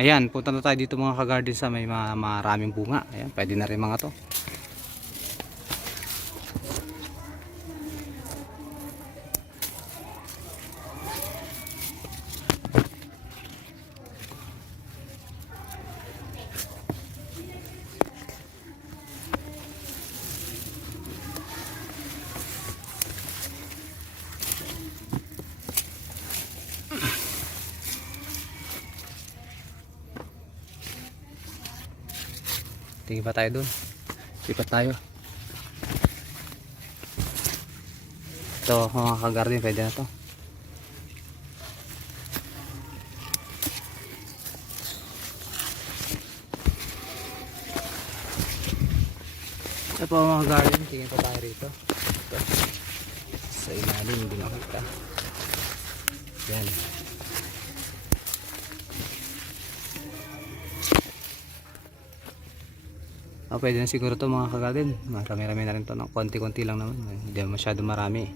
Ayan, punta na tayo dito mga ka-garden sa may maraming bunga. Ayan, pwede na rin mga to. Tingin pa tayo dun. Lipat tayo. Ito mga ka-garden, pwede na to. Ito po mga garden, tingin pa tayo rito. Ito. Sa ilalim, hindi makita. Yan. Pwede na siguro to mga ka-garden. Marami-rami na rin to. Konti-konti lang naman. Hindi masyado marami.